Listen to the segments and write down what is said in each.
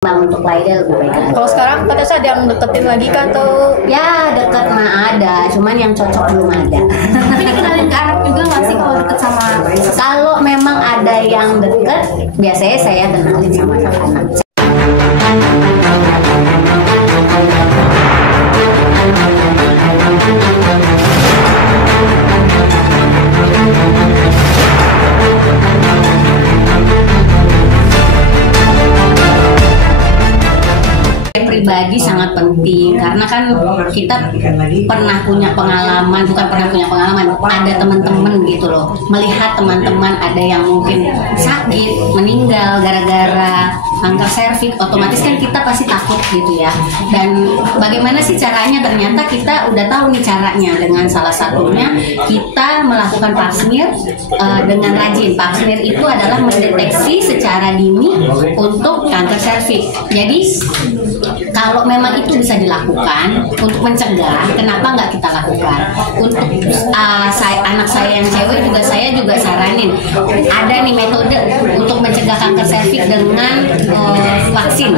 untuk lainnya lebih baik lagi. Kalau sekarang kata saya ada yang deketin lagi kah atau Ya deket mah ada, cuman yang cocok belum ada. Tapi dikenalin ke anak juga nggak sih kalau deket sama? Kalau memang ada yang deket, biasanya saya kenalin sama anak-anak. Pribadi sangat penting karena kan kita pernah punya pengalaman, ada teman-teman gitu loh, melihat teman-teman ada yang mungkin sakit, meninggal gara-gara kanker serviks, otomatis kan kita pasti takut gitu ya. Dan bagaimana sih caranya? Ternyata kita udah tahu nih caranya, dengan salah satunya kita melakukan pap smear dengan rajin. Pap smear itu adalah mendeteksi secara dini untuk kanker serviks. Jadi kalau memang itu bisa dilakukan untuk mencegah, kenapa nggak kita lakukan? Untuk anak saya yang cewek juga saya saranin ada nih metode untuk mencegah kanker serviks dengan vaksin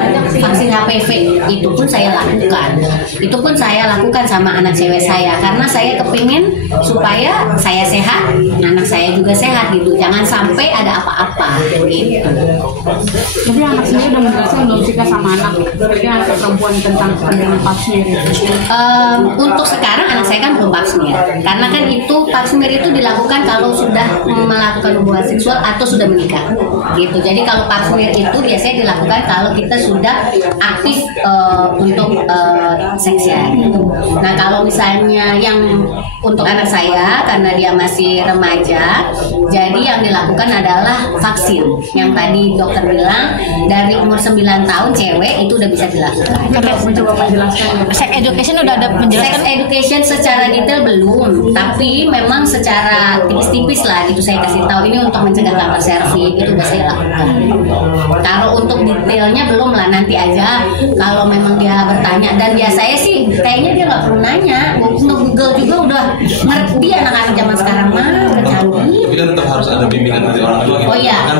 HPV. Itu pun saya lakukan sama anak cewek saya karena saya kepingin supaya saya sehat, anak saya juga sehat gitu. Jangan sampai ada apa-apa gitu. Jadi anak sendiri udah menjelaskan belum cerita sama anak, jadi anak perempuan tentang pandangan pap smear itu. Untuk sekarang anak saya kan belum pap smear, karena kan itu pap smear itu dilakukan kalau sudah melakukan hubungan seksual atau sudah menikah gitu. Jadi kalau pap smear itu biasanya dilakukan kalau kita sudah aktif untuk seks ya gitu. Nah kalau misalnya yang untuk anak saya karena dia masih remaja, jadi yang dilakukan adalah vaksin. Yang tadi dokter bilang dari umur 9 tahun cewek itu udah bisa dilakukan. Mencoba menjelaskan. sex education udah ada menjelaskan? Sex education secara detail belum, tapi memang secara tipis-tipis lah gitu saya kasih tahu ini untuk mencegah kanker serviks, itu udah saya lakukan. Kalau untuk detailnya belum lah, nanti aja kalau memang dia bertanya. Dan biasanya sih kayaknya dia nggak perlu nanya, untuk Google juga udah ngerti anak-anak zaman sekarang mah udah canggih. Tapi kan tetap harus ada bimbingan dari orang tua gitu. Oh iya. Kan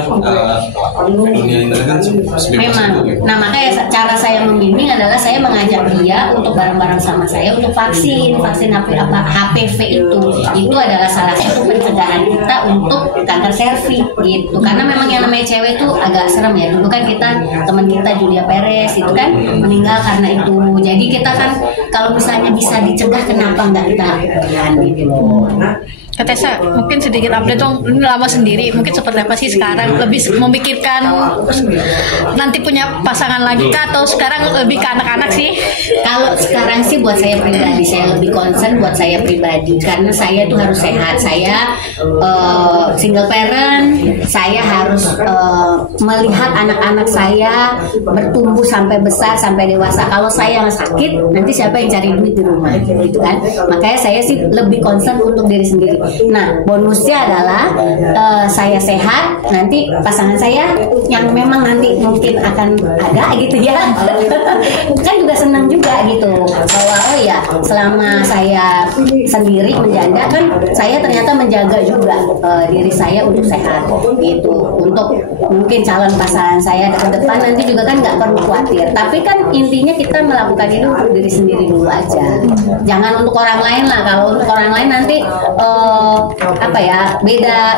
dunia internet kan sebebas Memang. itu gitu. Nah makanya cara saya membimbing adalah saya mengajak dia untuk bareng-bareng sama saya untuk vaksin HPV itu adalah salah satu pencegahan kita untuk kanker serviks gitu. Karena memang yang namanya cewek itu agak serem ya. Dulu kan teman kita Julia Perez itu kan meninggal karena itu. Jadi kita kan kalau misalnya bisa dicegah, kenapa nggak kita lakukan gitu loh. Kak Tessa, mungkin sedikit update dong, ini lama sendiri, mungkin seperti apa sih sekarang? Lebih memikirkan nanti punya pasangan lagi kah atau sekarang lebih ke anak-anak sih? Kalau sekarang sih buat saya pribadi, saya lebih concern buat saya pribadi karena saya tuh harus sehat. Saya single parent, saya harus melihat anak-anak saya bertumbuh sampai besar, sampai dewasa. Kalau saya yang sakit, nanti siapa yang cari duit di rumah gitu kan? Makanya saya sih lebih concern untuk diri sendiri. Nah, bonusnya adalah saya sehat, nanti pasangan saya yang memang nanti mungkin akan ada gitu ya. Kan juga senang juga gitu bahwa oh ya selama saya sendiri menjaga kan saya ternyata menjaga juga diri saya untuk sehat gitu. Untuk mungkin calon pasangan saya ke depan nanti juga kan nggak perlu khawatir. Tapi kan intinya kita melakukan ini untuk diri sendiri dulu aja. Jangan untuk orang lain lah. Kalau untuk orang lain nanti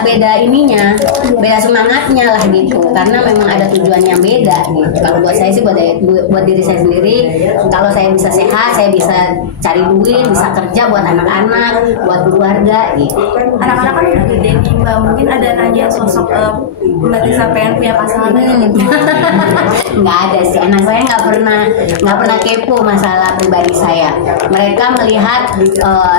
beda ininya, beda semangatnya lah gitu. Karena memang ada tujuan yang beda gitu. Kalau buat saya sih buat diri saya sendiri, kalau saya bisa sehat, saya bisa cari duit, bisa kerja buat anak-anak, buat keluarga gitu. Anak-anak kan udah gede nih Mbak, mungkin ada nanya sosok Mbak Tessa pengen punya pasangan gitu. Nggak ada sih, anak saya nggak pernah kepo masalah pribadi saya. Mereka melihat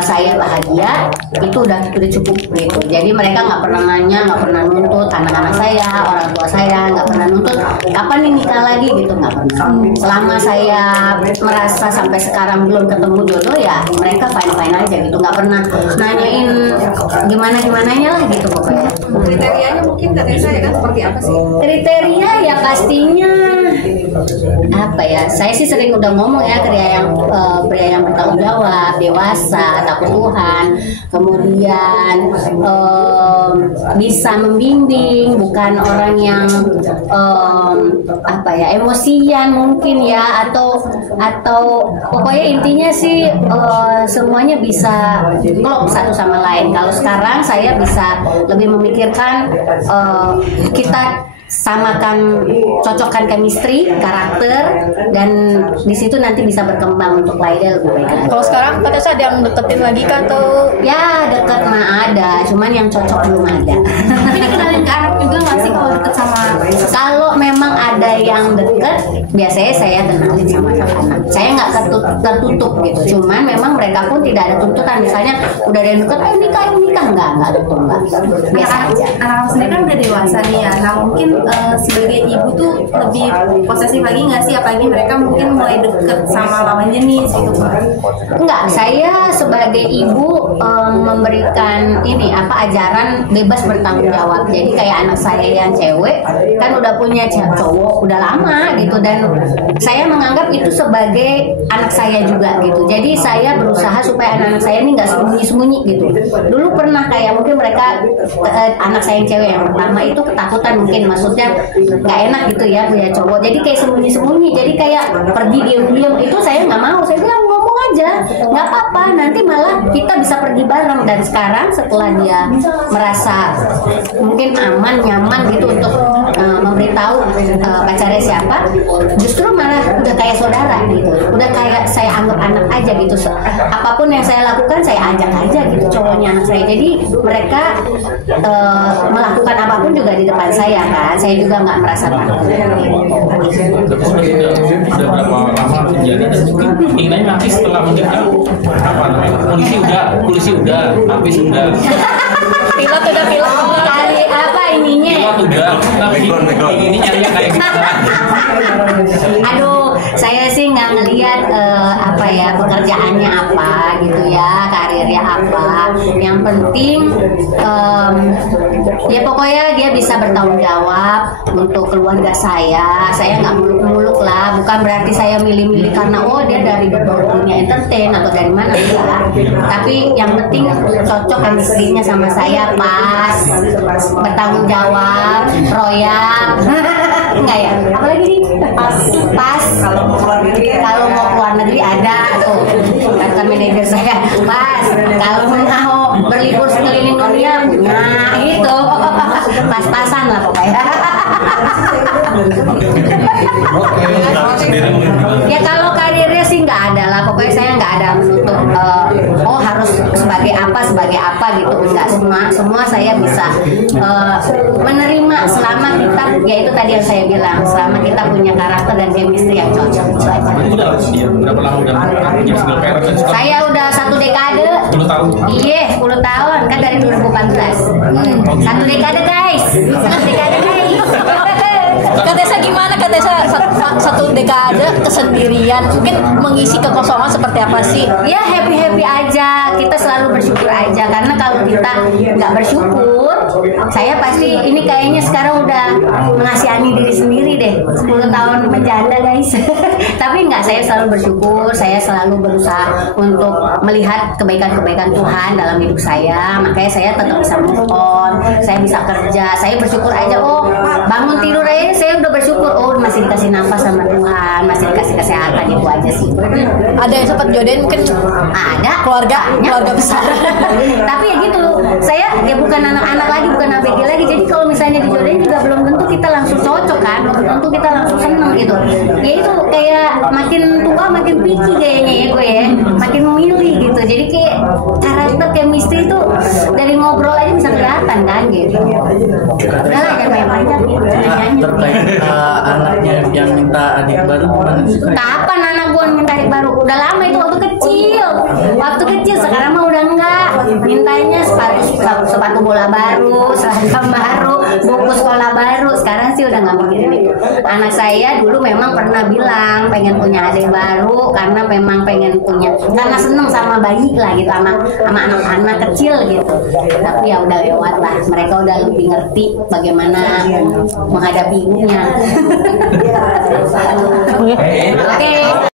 saya bahagia, itu udah cukup gitu. Jadi mereka nggak pernah nanya, nggak pernah nuntut anak-anak saya, orang tua saya nggak pernah nuntut kapan nih nikah lagi gitu, nggak pernah. Selama saya merasa sampai sekarang belum ketemu jodoh ya mereka fine aja gitu, nggak pernah nanyain gimananya lah gitu pokoknya. Kriterianya mungkin Kak Tessa ya kan seperti apa sih? Kriteria ya pastinya apa ya? Saya sih sering udah ngomong ya, pria yang bertanggung jawab, dewasa, takut Tuhan, kemudian bisa membimbing, bukan orang yang apa ya, emosian mungkin ya, atau pokoknya intinya sih semuanya bisa klop satu sama lain. Kalau sekarang saya bisa lebih memikirkan kita samakan, cocokkan chemistry, karakter, dan di situ nanti bisa berkembang untuk lainnya lebih baik lagi. Kalau sekarang Kak Tessa ada yang deketin lagi kah atau? Ya deket mah ada, cuman yang cocok belum ada. Tapi dikenalin ke anak juga nggak sih kalau deket sama? Kalau memang ada yang deket, biasanya saya kenalin sama anak. Saya nggak tertutup gitu. Cuman memang mereka pun tidak ada tuntutan. Misalnya udah ada yang deket, ayo nikah nggak gitu, nggak. Biasa aja. Anak sendiri kan udah dewasa nih ya. Nah mungkin sebagai ibu tuh lebih posesif lagi nggak sih? Apalagi mereka mungkin mulai deket sama lawan jenis gitu. Enggak, saya sebagai ibu memberikan ini ajaran bebas bertanggung jawab. Jadi kayak anak saya yang cewek kan udah punya cowok udah lama gitu, dan saya menganggap itu sebagai anak saya juga gitu. Jadi saya berusaha supaya anak-anak saya ini nggak sembunyi-sembunyi gitu. Dulu pernah kayak mungkin mereka anak saya yang cewek yang pertama itu ketakutan, mungkin maksudnya nggak enak gitu ya punya cowok. Jadi kayak sembunyi-sembunyi. Jadi kayak pergi diam-diam, itu saya nggak mau. Saya bilang ngomong aja, nggak apa-apa. Nanti malah kita bisa pergi bareng. Dan sekarang setelah dia merasa mungkin aman, nyaman gitu untuk memberitahu pacarnya siapa, justru malah udah kayak saudara gitu, udah kayak saya anggap anak aja gitu. Apapun yang saya lakukan saya ajak aja gitu cowoknya anak saya. Jadi mereka melakukan apapun juga di depan saya kan, saya juga nggak merasa takut. Sudah berapa lama terjadi dan mungkin keinginannya nanti setelah menikah apa namanya, polisi udah, habis udah. Pilot Kali apa ininya? Tapi ini nyarinya kayak gitu. Aduh, saya sih nggak ngelihat apa ya pekerjaannya apa gitu ya, karirnya apa. Yang penting ya pokoknya dia bisa bertanggung jawab untuk keluarga saya. Saya nggak muluk-muluk lah, bukan berarti saya milih-milih karena dia dari dunia entertain atau dari mana enggak. Tapi yang penting cocok chemistry-nya sama saya pas, bertanggung jawab, royal. Enggak ya? Apalagi nih pas kalau mau keluar negeri ada tuh kata manajer saya, pas kalau mau berlibur sekeliling dunia, nah itu pas-pasan lah pokoknya. Ya kalau karirnya sih nggak ada lah, pokoknya saya nggak ada menutup harus sebagai apa gitu, enggak. Semua saya bisa menerima selama kita, ya itu tadi yang saya bilang, selama kita punya karakter dan chemistry yang cocok. Berapa lama udah punya single parent? Saya udah 1 dekade. 10 tahun. Iya, 10 tahun kan dari 2014. 1 dekade guys. 1 dekade guys. Kak Tessa gimana Kak Tessa, satu dekade kesendirian, mungkin mengisi kekosongan seperti apa sih? Ya happy aja, kita selalu bersyukur aja, karena kalau kita nggak bersyukur, saya pasti ini kayaknya sekarang udah mengasihani diri sendiri deh. 10 tahun menjanda guys. Tapi nggak, saya selalu bersyukur, saya selalu berusaha untuk melihat kebaikan-kebaikan Tuhan dalam hidup saya, makanya saya tetap bisa move on, saya bisa kerja, saya bersyukur aja. Bangun tidur aja saya udah bersyukur, masih dikasih nafas sama Tuhan, masih dikasih kesehatan, itu aja sih. Ada yang sempat jodohin mungkin? Ada, keluarga besar. Tapi ya gitu, saya ya bukan anak-anak lagi, bukan ABG lagi. Jadi kalau misalnya dijodohin juga belum tentu kita langsung cocok kan, belum tentu kita langsung seneng gitu. Ya itu kayak makin tua makin picky kayaknya ya gue ya, makin memilih gitu. Jadi kayak karakter chemistry itu dari ngobrol aja bisa kelihatan kan gitu. Udah lah, jangan banyak panjang gitu. Terkait anaknya yang minta adik baru gimana sih? Kapan anak gue minta adik baru? Udah lama itu, waktu kecil. Sekarang mah udah enggak. Mintanya sepatu bola baru, seragam baru, buku sekolah baru. Sekarang sih udah nggak mikirin itu. Anak saya dulu memang pernah bilang pengen punya adik baru karena memang pengen punya, karena seneng sama bayi lah gitu, sama anak-anak kecil gitu. Tapi ya udah lewat lah, mereka udah lebih ngerti bagaimana menghadapi ibunya. Oke.